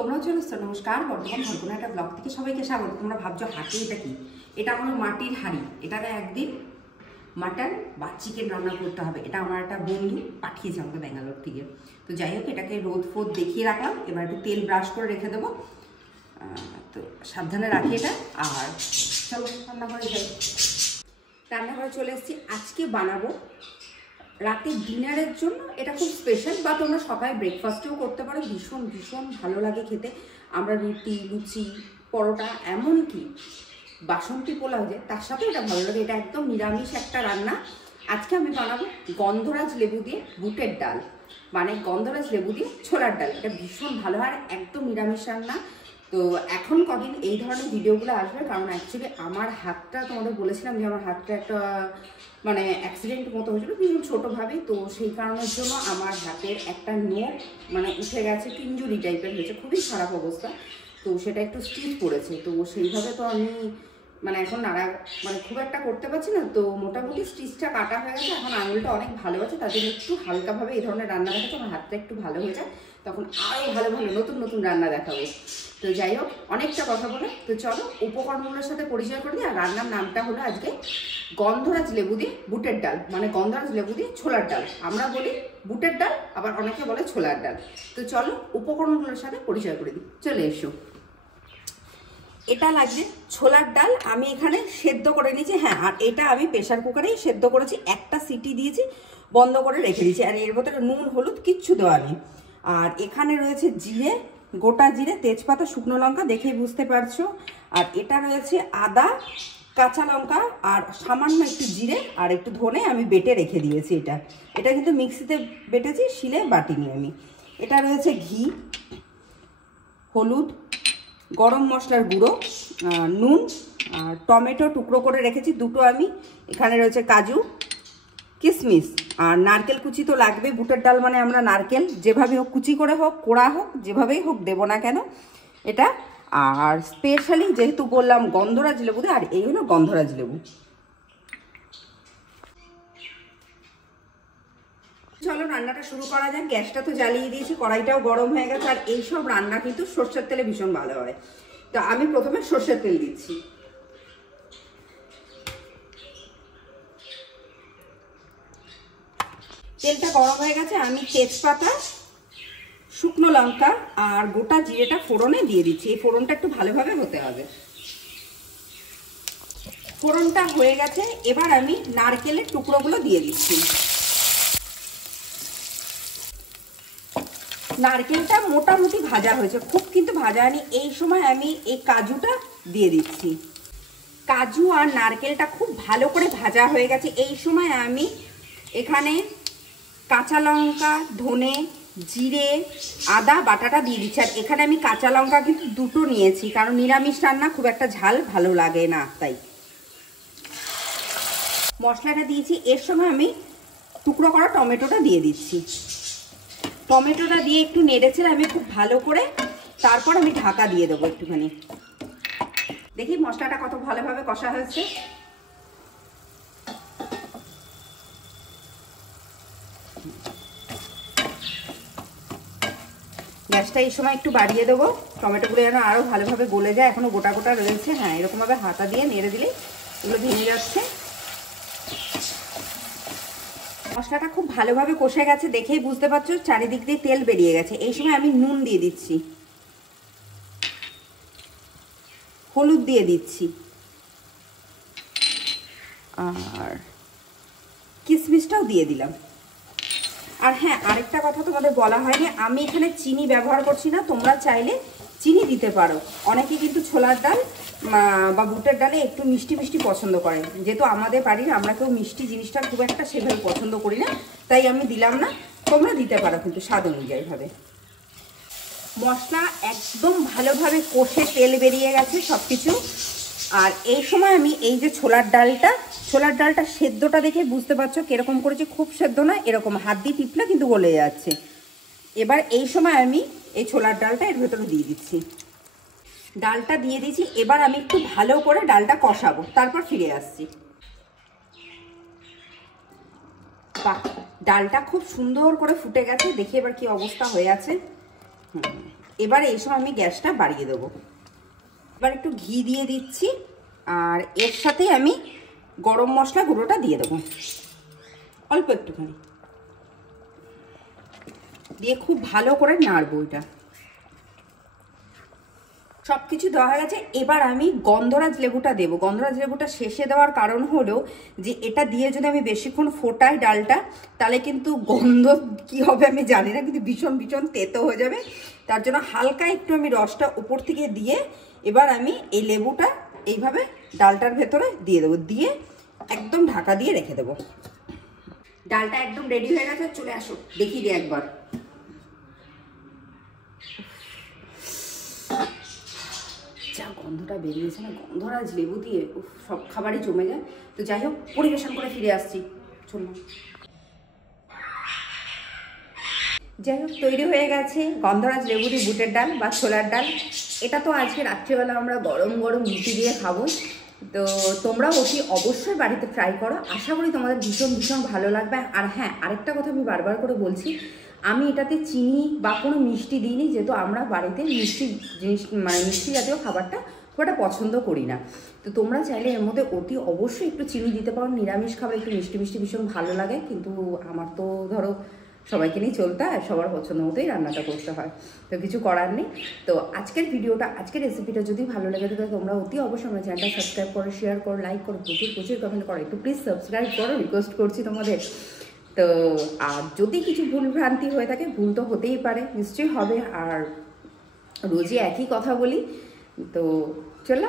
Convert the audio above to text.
তোমরাও চলে এসছো। নমস্কার, বর্ধমান ঘরকোনা একটা ব্লগ থেকে সবাইকে স্বাগত। তোমরা ভাবছো হাঁটি এটা কি? এটা হলো মাটির হাঁড়ি। এটাতে একদিন মাটন বা চিকেন রান্না করতে হবে। এটা আমার একটা বন্ধু পাঠিয়েছে আমাকে ব্যাঙ্গালোর থেকে। তো যাই হোক, এটাকে রোদ ফোদ দেখিয়ে রাখলাম। এবার একটু তেল ব্রাশ করে রেখে দেবো। তো সাবধানে রাখি এটা। আর চলো রান্নাঘরে যাই। রান্নাঘরে চলে এসেছি। আজকে বানাবো রাতে ডিনারের জন্য। এটা খুব স্পেশাল, বা তোমরা সকালে ব্রেকফাস্টেও করতে পারো। ভীষণ ভীষণ ভালো লাগে খেতে। আমরা রুটি, লুচি, পরোটা, এমনকি বাসন্তী পোলাও যে তার সাথে এটা ভালো লাগে। এটা একদম নিরামিষ একটা রান্না। আজকে আমি বানাবো গন্ধরাজ লেবু দিয়ে বুটের ডাল, মানে গন্ধরাজ লেবু দিয়ে ছোলার ডাল। এটা ভীষণ ভালো হয়, একদম নিরামিষ রান্না। তো এখন কদিন এই ধরনের ভিডিওগুলো আসবে, কারণ অ্যাকচুয়ালি আমার হাতটা, তোমাদের বলেছিলাম যে আমার হাতটা একটা মানে অ্যাক্সিডেন্ট মতো হয়েছিল ভীষণ ছোটোভাবেই। তো সেই কারণের জন্য আমার হাতের একটা নোট মানে উঠে গেছে, ইনজুরি টাইপের হয়েছে, খুবই খারাপ অবস্থা। তো সেটা একটু স্টিচ পড়েছে। তো সেইভাবে তো আমি মানে এখন মানে খুব একটা করতে পারছি না। তো মোটামুটি স্টিচটা কাটা হয়ে গেছে, এখন আঙুলটা অনেক ভালো আছে। তার জন্য একটু হালকাভাবে এই ধরনের রান্না দেখাচ্ছে, আমার হাতটা একটু ভালো হয়ে যায়, তখন আরও ভালো ভালো নতুন নতুন রান্না দেখাবো। তো যাই হোক, অনেকটা কথা বলে তো চলো উপকরণগুলোর সাথে পরিচয় করে দিই। আর রান্নার নামটা হলো আজকে গন্ধরাজ লেবু দিয়ে বুটের ডাল, মানে গন্ধরাজ লেবু দিয়ে ছোলার ডাল। আমরা বলি বুটের ডাল, আবার অনেকে বলে ছোলার ডাল। তো চলো উপকরণগুলোর সাথে পরিচয় করে দিই, চলে এসো। এটা লাগবে ছোলার ডাল, আমি এখানে সেদ্ধ করে নিয়েছি। হ্যাঁ, আর এটা আমি প্রেশার কুকারেই সেদ্ধ করেছি, একটা সিটি দিয়েছি, বন্ধ করে রেখে দিয়েছি। আর এর ভেতরে নুন হলুদ কিচ্ছু দেওয়া নেই। আর এখানে রয়েছে জিরে, গোটা জিরে, তেজপাতা, শুকনো লঙ্কা, দেখেই বুঝতে পারছো। আর এটা রয়েছে আদা, কাঁচা লঙ্কা, আর সামান্য একটু জিরে আর একটু ধনে আমি বেটে রেখে দিয়েছি। এটা কিন্তু মিক্সিতে বেটেছি, শিলে বাটিনি আমি। এটা রয়েছে ঘি, হলুদ, গরম মশলার গুঁড়ো, নুন, আর টমেটো টুকরো করে রেখেছি দুটো আমি। এখানে রয়েছে কাজু, কিশমিশ, আর নারকেল কুচি তো লাগবে। বুটের ডাল মানে আমরা নারকেল যেভাবে হোক, কুচি করে হোক, কোড়া হোক, যেভাবেই হোক দেবো না কেন এটা। আর স্পেশালি যেহেতু বললাম গন্ধরাজ লেবু দিয়ে, আর এই হলো গন্ধরাজ লেবু। চলো রান্নাটা শুরু করা যাক। গ্যাসটা তো জ্বালিয়ে দিয়েছি, কড়াইটাও গরম হয়ে গেছে। আর এইসব রান্না কিন্তু সর্ষের তেলে ভীষণ ভালো হয়। তো আমি প্রথমে সর্ষের তেল দিচ্ছি। তেলটা গরম হয়ে গেছে, আমি তেজপাতা, শুকনো লঙ্কা আর গোটা জিরেটা ফোড়নে দিয়ে দিচ্ছি। এই ফোড়নটা একটু ভালোভাবে হতে হবে। ফোড়নটা হয়ে গেছে, এবার আমি নারকেলের টুকরোগুলো দিয়ে দিচ্ছি। নারকেলটা মোটামুটি ভাজা হয়েছে, খুব কিন্তু ভাজা হয়নি। এই সময় আমি এই কাজুটা দিয়ে দিচ্ছি। কাজু আর নারকেলটা খুব ভালো করে ভাজা হয়ে গেছে। এই সময় আমি এখানে কাঁচা লঙ্কা, ধনে, জিরে, আদা বাটাটা দিয়ে দিচ্ছি। আর এখানে আমি কাঁচা লঙ্কা কিন্তু দুটো নিয়েছি, কারণ নিরামিষ রান্না খুব একটা ঝাল ভালো লাগে না, তাই মশলাটা দিয়েছি। এর সময় আমি টুকরো করা টমেটোটা দিয়ে দিচ্ছি। টমেটোটা দিয়ে একটু নেড়েছে আমি খুব ভালো করে, তারপর আমি ঢাকা দিয়ে দেবো একটুখানি। দেখি মশলাটা কত ভালোভাবে কষা হয়েছে। গ্যাসটা এই সময় একটু বাড়িয়ে দেবো, টমেটোগুলো যেন আরও ভালোভাবে গলে যায়, এখনও গোটা গোটা রয়েছে। হ্যাঁ, এরকমভাবে হাতা দিয়ে নেড়ে দিলেই এগুলো ভেঙে যাচ্ছে। মশলাটা খুব ভালোভাবে কষে গেছে, দেখেই বুঝতে পারছো চারিদিক দিয়ে তেল বেরিয়ে গেছে। এই সময় আমি নুন দিয়ে দিচ্ছি, হলুদ দিয়ে দিচ্ছি, আর কিশমিশটাও দিয়ে দিলাম। আর হ্যাঁ, আরেকটা কথা তোমাদের বলা হয়নি, আমি এখানে চিনি ব্যবহার করছি না। তোমরা চাইলে চিনি দিতে পারো। অনেকে কিন্তু ছোলার ডাল বা বুটের ডালে একটু মিষ্টি মিষ্টি পছন্দ করে, যেহেতু আমাদের বাড়ির আমরা কেউ মিষ্টি জিনিসটা খুব একটা সেভাবে পছন্দ করি না, তাই আমি দিলাম না। তোমরা দিতে পারো কিন্তু স্বাদ অনুযায়ীভাবে। মশলা একদম ভালোভাবে কষে তেল বেরিয়ে গেছে সব কিছু। আর এই সময় আমি এই যে ছোলার ডালটা সেদ্ধটা দেখে বুঝতে পারছো কিরকম করেছি, খুব সেদ্ধ না, এরকম হাত দিয়ে টিপলে কিন্তু গলে যাচ্ছে। এবার এই সময় আমি এই ছোলার ডালটা এর ভেতরে দিয়ে দিচ্ছি। ডালটা দিয়ে দিয়েছি, এবার আমি একটু ভালো করে ডালটা কষাবো, তারপর ফিরে আসছি। বাহ, ডালটা খুব সুন্দর করে ফুটে গেছে, দেখি এবার কি অবস্থা হয়ে আছে। এবার এই সময় আমি গ্যাসটা বাড়িয়ে দেবো। এবার একটু ঘি দিয়ে দিচ্ছি, আর এর সাথে আমি গরম মশলা গুঁড়োটা দিয়ে দেবো অল্প একটুখানি, দিয়ে খুব ভালো করে নাড়বো। এটা সব কিছু দেওয়া হয়ে গেছে। এবার আমি গন্ধরাজ লেবুটা দেবো। গন্ধরাজ লেবুটা শেষে দেওয়ার কারণ হলো যে এটা দিয়ে যদি আমি বেশিক্ষণ ফোটাই ডালটা, তাহলে কিন্তু গন্ধ কি হবে আমি জানি না, কিন্তু ভীষণ ভীষণ তেতো হয়ে যাবে। তার জন্য হালকা একটু আমি রসটা উপর থেকে দিয়ে এবার আমি এই লেবুটা এইভাবে ডালটার ভেতরে দিয়ে দেবো, দিয়ে একদম ঢাকা দিয়ে রেখে দেবো। ডালটা একদম রেডি হয়ে গেছে, চলে আসো দেখিয়ে দিই একবার। যা গন্ধটা বেরিয়েছে না গন্ধরাজ লেবু দিয়ে, সব খাবারই জমে যায়। তো যাই হোক, পরিবেশন করে ফিরে আসছি, চলুন। যাই হোক, তৈরি হয়ে গেছে গন্ধরাজ লেবু দিয়ে বুটের ডাল বা ছোলার ডাল। এটা তো আজকে রাত্রিবেলা আমরা গরম গরম রুটি দিয়ে খাবো। তো তোমরাও অতি অবশ্যই বাড়িতে ট্রাই করো, আশা করি তোমাদের ভীষণ ভীষণ ভালো লাগবে। আর হ্যাঁ, আরেকটা কথা আমি বারবার করে বলছি, আমি এটাতে চিনি বা কোনো মিষ্টি দিইনি, যেহেতু আমরা বাড়িতে মিষ্টি জিনিস মানে মিষ্টি জাতীয় খাবারটা খুব একটা পছন্দ করি না। তো তোমরা চাইলে এর মধ্যে অতি অবশ্যই একটু চিনি দিতে পারো। নিরামিষ খাবার একটু মিষ্টি মিষ্টি ভীষণ ভালো লাগে, কিন্তু আমার তো ধরো সবাইকে নিয়ে চলতে হয়, সবার পছন্দ মতোই রান্নাটা করতে হয়, তো কিছু করার নেই। তো আজকের ভিডিওটা, আজকের রেসিপিটা যদি ভালো লাগে থাকে তোমরা অতি অবশ্যই আমার চ্যানেলটা সাবস্ক্রাইব করো, শেয়ার করো, লাইক করো, প্রচুর প্রচুর কমেন্ট করো, একটু প্লিজ সাবস্ক্রাইব করো, রিকোয়েস্ট করছি তোমাদের। তো আর যদি কিছু ভুলভ্রান্তি হয়ে থাকে, ভুল তো হতেই পারে, নিশ্চয়ই হবে, আর রোজই একই কথা বলি। তো চলো।